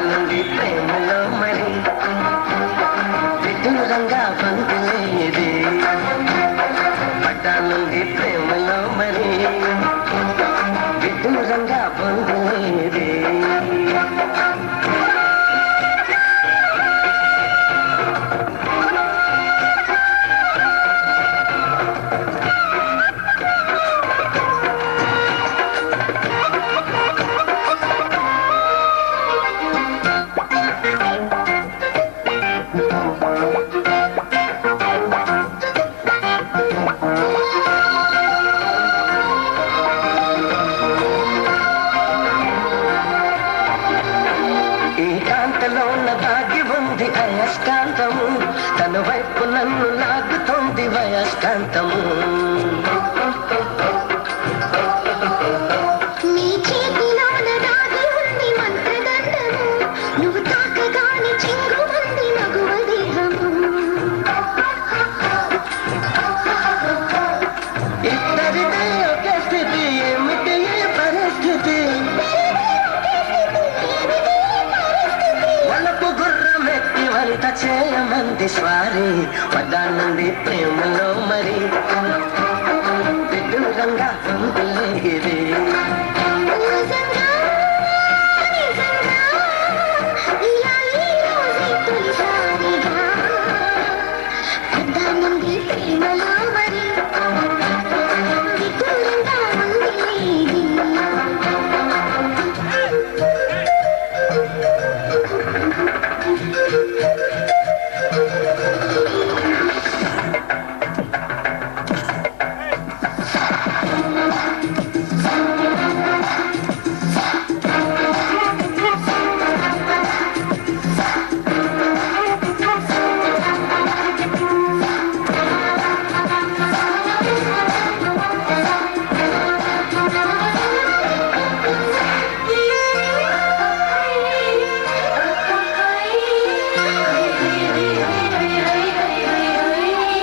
పడ్డానండి ప్రేమలో మరి విదూరంగా బంధులేదే పడ్డానండి ప్రేమలో మరి విదూరంగా బంధులేదే ఏకాంతలోన దాగి ఉంది అయస్కాంతము తన వైపు నన్ను లాగుతోంది వయస్కాంతము నీ చేతిలోన దాగి ఉంది మంత్రదండము నువ్వు తాకగానే చింగుమంది మగువ దేహము ఇద్దరిదే ఒకే స్థితి ఏమిటి ఈ పరిస్థితి వలపు గుర్రమెత్తి వంట చేయమంది స్వారీ పడ్డానండి ప్రేమలో మరి విదూరంగా బంధులేదే నిజంగా నిజంగా ఇలా ఈ రోజే తొలిసారిగా పడ్డానండి ప్రేమలో మరి విదూరంగా ఉంది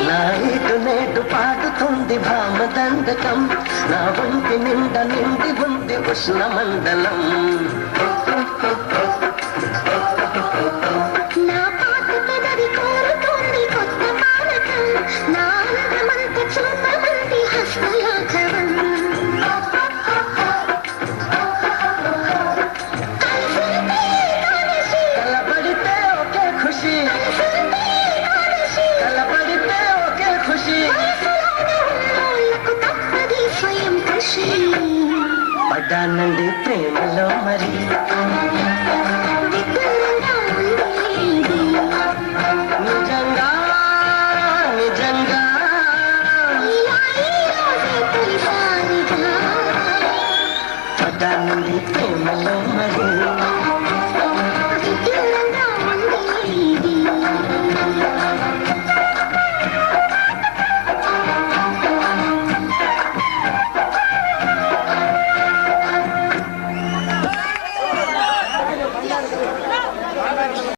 నా ఇటు నేటు పాడుతుంది భామదండకం నా ఒంటి నిండా నిండి ఉంది ఉష్ణ మండలం నా పాత పెదవి కోరుతోంది కొత్త పానకం నా అందమంత చూపమంది హస్తలాఘవం కలబడితే ఒకే ఖుషి కలబడితే ఒకే ఖుషి తప్పది స్వయం కృషి పడ్డానండి ప్రేమలో మరి